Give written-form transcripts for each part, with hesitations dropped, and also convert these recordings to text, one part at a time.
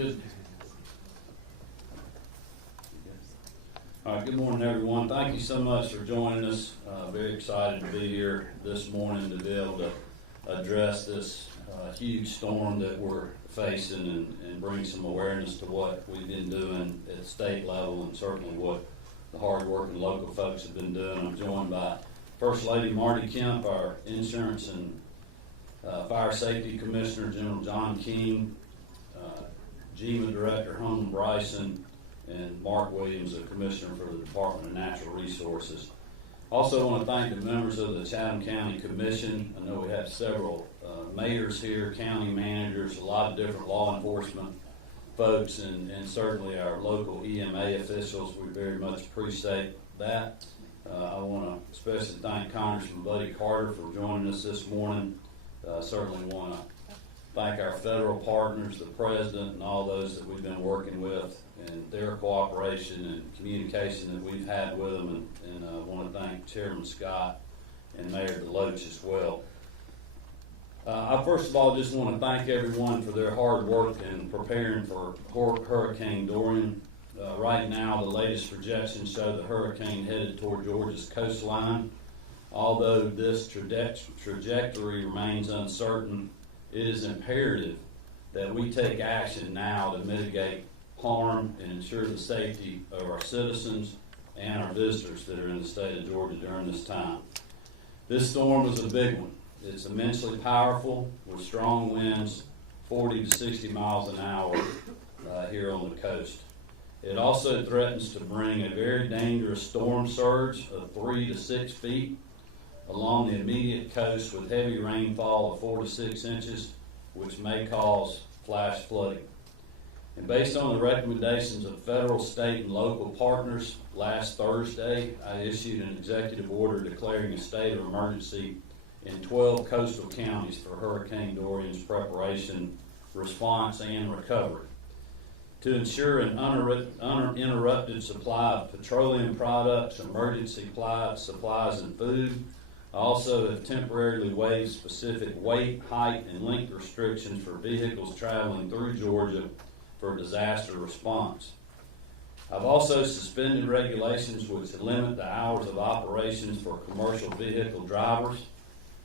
Good. All right, good morning, everyone. Thank you so much for joining us. Very excited to be here this morning to be able to address this huge storm that we're facing and bring some awareness to what we've been doing at state level and certainly what the hard-working local folks have been doing. I'm joined by First Lady Marty Kemp, our Insurance and Fire Safety Commissioner, General John King, GEMA Director Holman Bryson, and Mark Williams, the Commissioner for the Department of Natural Resources. Also want to thank the members of the Chatham County Commission. I know we have several mayors here, county managers, a lot of different law enforcement folks, and certainly our local EMA officials. We very much appreciate that. I want to especially thank Congressman Buddy Carter for joining us this morning. Certainly want to thank our federal partners, the President, and all those that we've been working with and their cooperation and communication that we've had with them. And I want to thank Chairman Scott and Mayor DeLoach as well. I first of all just want to thank everyone for their hard work in preparing for Hurricane Dorian. Right now, the latest projections show the hurricane headed toward Georgia's coastline. Although this trajectory remains uncertain, it is imperative that we take action now to mitigate harm and ensure the safety of our citizens and our visitors that are in the state of Georgia during this time. This storm was a big one. It's immensely powerful with strong winds, 40 to 60 miles an hour here on the coast. It also threatens to bring a very dangerous storm surge of 3 to 6 feet along the immediate coast with heavy rainfall of 4 to 6 inches, which may cause flash flooding. And based on the recommendations of federal, state, and local partners, last Thursday, I issued an executive order declaring a state of emergency in 12 coastal counties for Hurricane Dorian's preparation, response, and recovery. To ensure an uninterrupted supply of petroleum products, emergency supplies, and food, I also have temporarily waived specific weight, height, and length restrictions for vehicles traveling through Georgia for disaster response. I've also suspended regulations which limit the hours of operations for commercial vehicle drivers.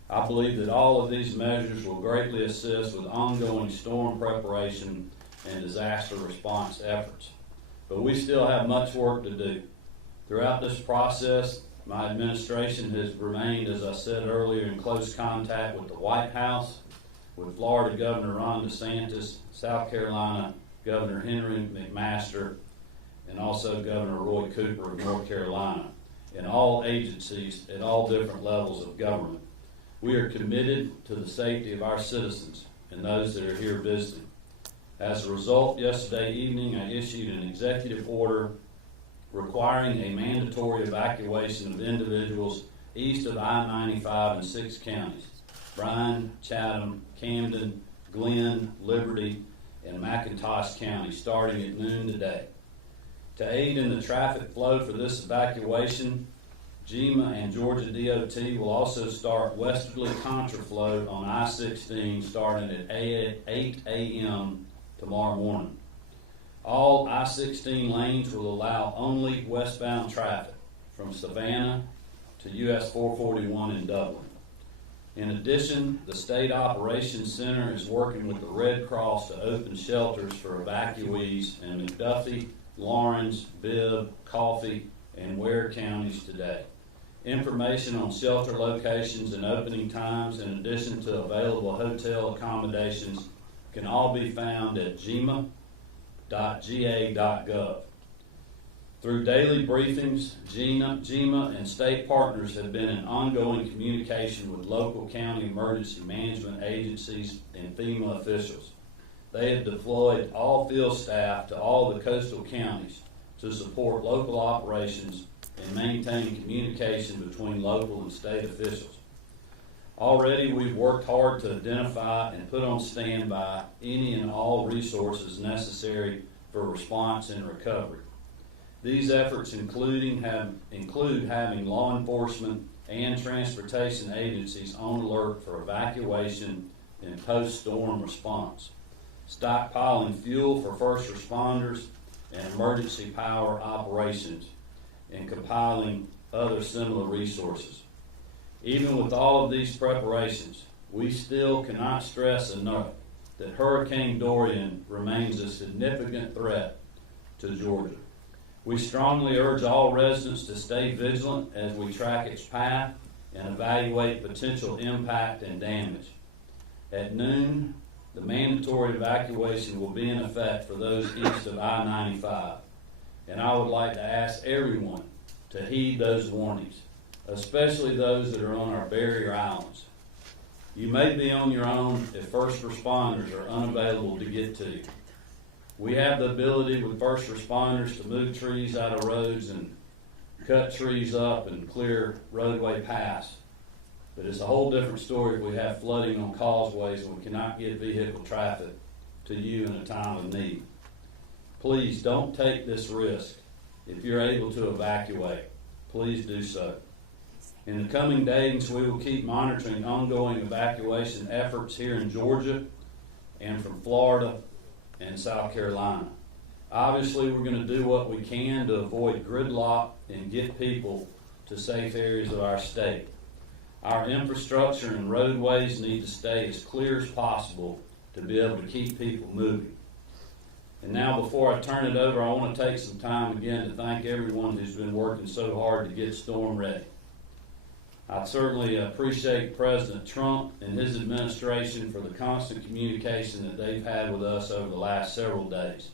I believe that all of these measures will greatly assist with ongoing storm preparation and disaster response efforts. But we still have much work to do. Throughout this process, my administration has remained, as I said earlier, in close contact with the White House, with Florida Governor Ron DeSantis, South Carolina Governor Henry McMaster, and also Governor Roy Cooper of North Carolina, and all agencies at all different levels of government. We are committed to the safety of our citizens and those that are here visiting. As a result, yesterday evening I issued an executive order requiring a mandatory evacuation of individuals east of I-95 in 6 counties: Bryan, Chatham, Camden, Glenn, Liberty, and McIntosh County, starting at noon today. To aid in the traffic flow for this evacuation, GEMA and Georgia DOT will also start westerly contraflow on I-16 starting at 8 a.m. tomorrow morning. All I-16 lanes will allow only westbound traffic from Savannah to US 441 in Dublin. In addition, the State Operations Center is working with the Red Cross to open shelters for evacuees in McDuffie, Lawrence, Bibb, Coffee, and Ware counties today. Information on shelter locations and opening times, in addition to available hotel accommodations, can all be found at gema.ga.gov. Through daily briefings, GEMA and state partners have been in ongoing communication with local county emergency management agencies and FEMA officials. They have deployed all field staff to all the coastal counties to support local operations and maintain communication between local and state officials. Already, we've worked hard to identify and put on standby any and all resources necessary for response and recovery. These efforts include having law enforcement and transportation agencies on alert for evacuation and post-storm response. stockpiling fuel for first responders and emergency power operations, and compiling other similar resources. Even with all of these preparations, we still cannot stress enough that Hurricane Dorian remains a significant threat to Georgia. We strongly urge all residents to stay vigilant as we track its path and evaluate potential impact and damage. At noon, the mandatory evacuation will be in effect for those east of I-95, and I would like to ask everyone to heed those warnings, especially those that are on our barrier islands. You may be on your own if first responders are unavailable to get to you. We have the ability with first responders to move trees out of roads and cut trees up and clear roadway paths. But it's a whole different story if we have flooding on causeways and we cannot get vehicle traffic to you in a time of need. Please don't take this risk. If you're able to evacuate, please do so. In the coming days, we will keep monitoring ongoing evacuation efforts here in Georgia and from Florida and South Carolina. Obviously, we're going to do what we can to avoid gridlock and get people to safe areas of our state. Our infrastructure and roadways need to stay as clear as possible to be able to keep people moving. And now, before I turn it over, I want to take some time again to thank everyone who's been working so hard to get storm ready. I certainly appreciate President Trump and his administration for the constant communication that they've had with us over the last several days.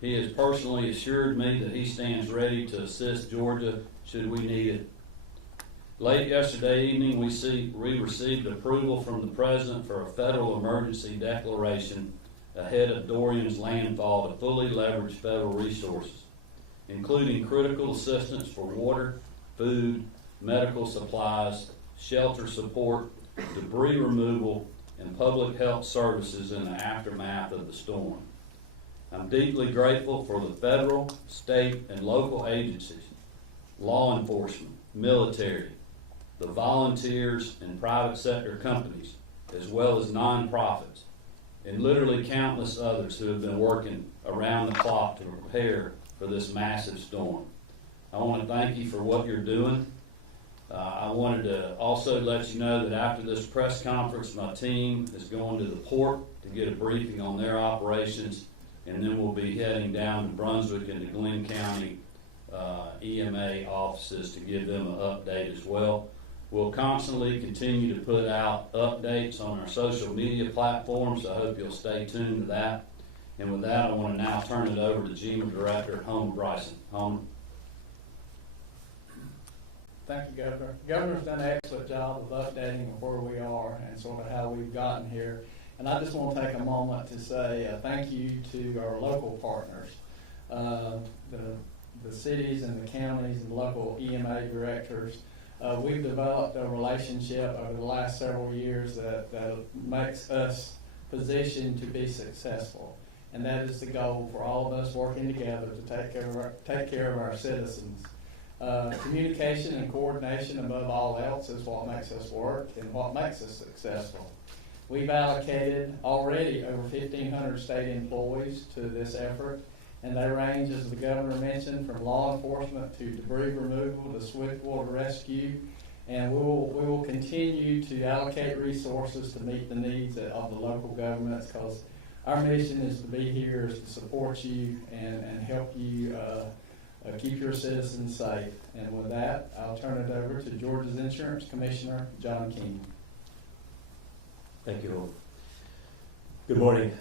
He has personally assured me that he stands ready to assist Georgia should we need it. Late yesterday evening, we received approval from the President for a federal emergency declaration ahead of Dorian's landfall to fully leverage federal resources, including critical assistance for water, food, medical supplies, shelter support, debris removal, and public health services in the aftermath of the storm. I'm deeply grateful for the federal, state, and local agencies, law enforcement, military, the volunteers and private sector companies, as well as nonprofits, and literally countless others who have been working around the clock to prepare for this massive storm. I want to thank you for what you're doing. I wanted to also let you know that after this press conference, my team is going to the port to get a briefing on their operations, and then we'll be heading down to Brunswick and the Glenn County EMA offices to give them an update as well. We'll constantly continue to put out updates on our social media platforms, so I hope you'll stay tuned to that. And with that, I want to now turn it over to GEMA Director Homer Bryson. Homer. Thank you, Governor. The Governor's done an excellent job of updating where we are and sort of how we've gotten here. And I just want to take a moment to say thank you to our local partners, the cities and the counties and local EMA directors. We've developed a relationship over the last several years that makes us positioned to be successful. And that is the goal for all of us working together to take care of our citizens. Communication and coordination above all else is what makes us work and what makes us successful. We've allocated already over 1,500 state employees to this effort, and they range, as the Governor mentioned, from law enforcement to debris removal to swift water rescue, and we will continue to allocate resources to meet the needs of the local governments, because our mission is to be here is to support you and help you keep your citizens safe. And with that, I'll turn it over to Georgia's Insurance Commissioner, John King. Thank you all. Good morning.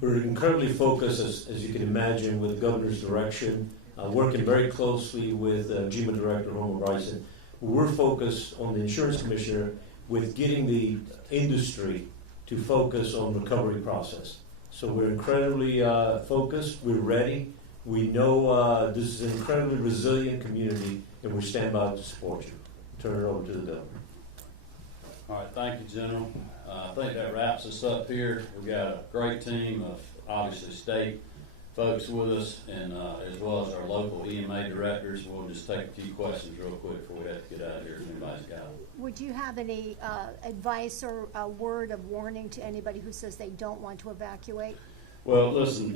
We're incredibly focused, as you can imagine, with the Governor's direction, working very closely with GEMA Director Homer Bryson. We're focused on the Insurance Commissioner with getting the industry to focus on the recovery process. So we're incredibly focused. We're ready. We know this is an incredibly resilient community, and we stand by to support you. Turn it over to the Governor. All right, thank you, General. I think that wraps us up here. We've got a great team of, obviously, state folks with us, and as well as our local EMA directors. We'll just take a few questions real quick before we have to get out of here if anybody's got them. Would you have any advice or a word of warning to anybody who says they don't want to evacuate? Well, listen,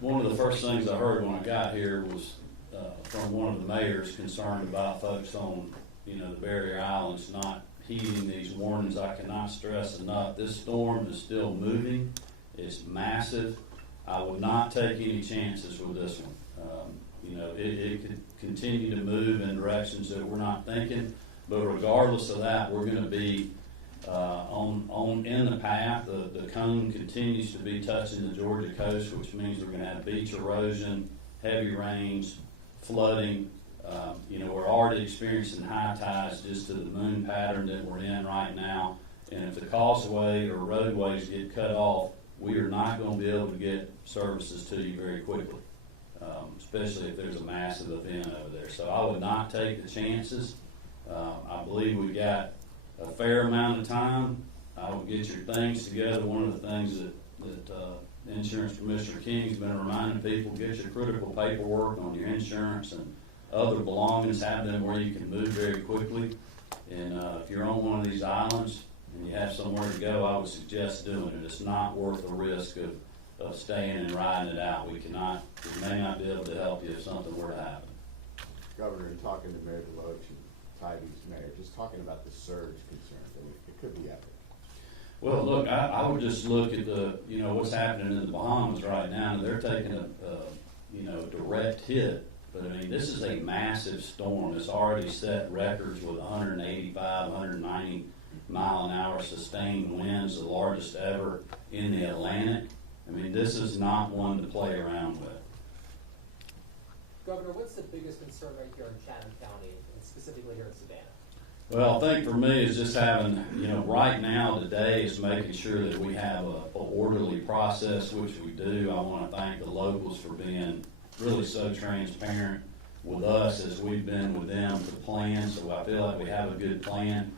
one of the first things I heard when I got here was from one of the mayors concerned about folks on, the barrier islands not heeding these warnings. I cannot stress enough, this storm is still moving. It's massive. I would not take any chances with this one. It could continue to move in directions that we're not thinking, but regardless of that, we're going to be in the path. The cone continues to be touching the Georgia coast, which means we're going to have beach erosion, heavy rains, flooding. We're already experiencing high tides just to the moon pattern that we're in right now. And if the causeway or roadways get cut off, we are not going to be able to get services to you very quickly, especially if there's a massive event over there. So I would not take the chances. I believe we got a fair amount of time. I would get your things together. One of the things that Insurance Commissioner King's been reminding people, get your critical paperwork on your insurance and other belongings, have them where you can move very quickly. And if you're on one of these islands and you have somewhere to go, I would suggest doing it. It's not worth the risk of staying and riding it out. We may not be able to help you if something were to happen. Governor, in talking to Mayor Deloach and Tybie's mayor, just talking about the surge concerns, I mean, it could be epic. Well, look, I would just look at what's happening in the Bahamas right now. They're taking a direct hit. But I mean, this is a massive storm. It's already set records with 185, 190 mile an hour sustained winds, the largest ever in the Atlantic. I mean, this is not one to play around with. Governor, what's the biggest concern right here in Chatham County, and specifically here in Savannah? Well, I think for me is just having, right now today is making sure that we have a orderly process, which we do. I want to thank the locals for being really so transparent with us as we've been with them to plan. So I feel like we have a good plan.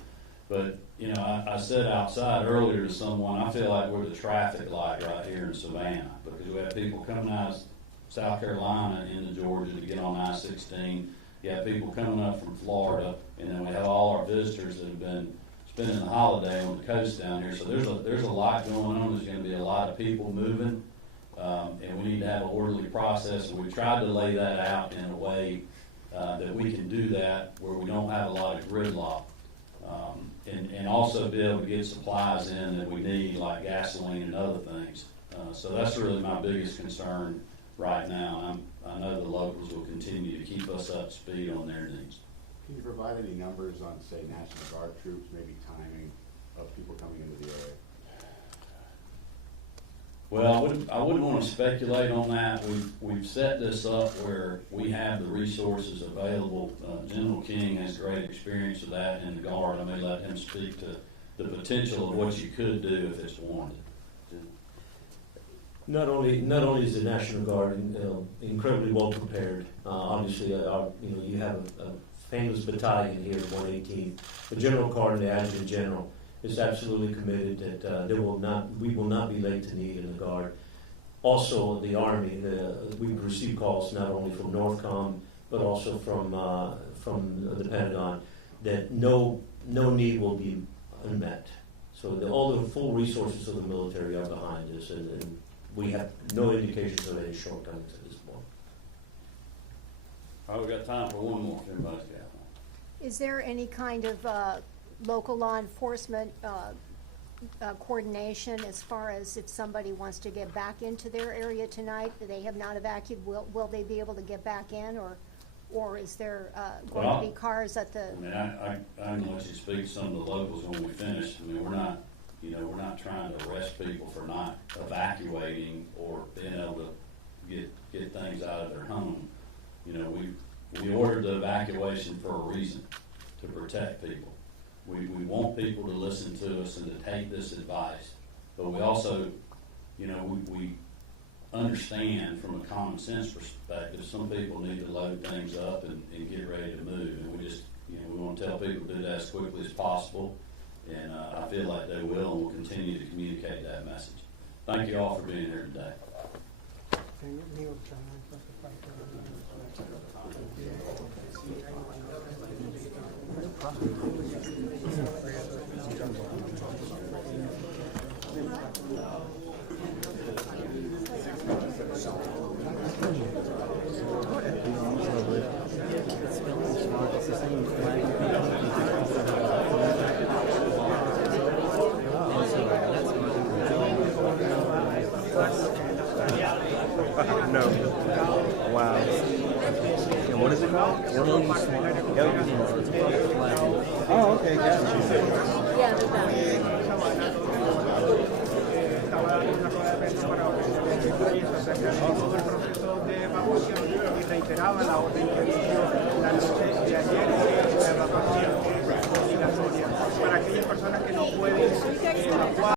But, I said outside earlier to someone, I feel like we're the traffic light right here in Savannah, because we have people coming out of South Carolina into Georgia to get on I-16. You have people coming up from Florida, and then we have all our visitors that have been spending the holiday on the coast down here. So there's a lot going on. There's going to be a lot of people moving, and we need to have an orderly process. And we tried to lay that out in a way that we can do that where we don't have a lot of gridlock, and also be able to get supplies in that we need, like gasoline and other things. So that's really my biggest concern right now. I know the locals will continue to keep us up to speed on their needs. Can you provide any numbers on, say, National Guard troops, maybe timing of people coming into the area? Well, I wouldn't want to speculate on that. We've set this up where we have the resources available. General King has great experience with that in the Guard. I may let him speak to the potential of what you could do if it's warranted. Not only is the National Guard incredibly well prepared. Obviously, you have a famous battalion here, 118th. The General Guard and the Adjutant General is absolutely committed that we will not be late to need in the Guard. Also, the Army, we've received calls not only from NORTHCOM but also from the Pentagon that no need will be unmet. So all the full resources of the military are behind us, and we have no indications of any shortcomings at this point. All right, we've got time for one more if anybody's got one. Is there any kind of local law enforcement coordination as far as if somebody wants to get back into their area tonight, they have not evacuated, will they be able to get back in, or is there going to be cars at the... I mean, I can let you speak to some of the locals when we finish. I mean, we're not trying to arrest people for not evacuating or being able to get things out of their home. We ordered the evacuation for a reason, to protect people. We want people to listen to us and to take this advice, but we also, we understand from a common sense perspective, some people need to load things up and get ready to move, and we just, we want to tell people to do that as quickly as possible, and I feel like they will, and we'll continue to communicate that message. Thank you all for being here today. No. Wow. And what is it called? Oh, okay, got you. Yeah, they're done. Estaba dando una rueda de prensa para acerca de todo el proceso de evacuación y reiteraba la orden que dio la noche de ayer de la evacuación obligatoria para aquellas personas que no pueden evacuar.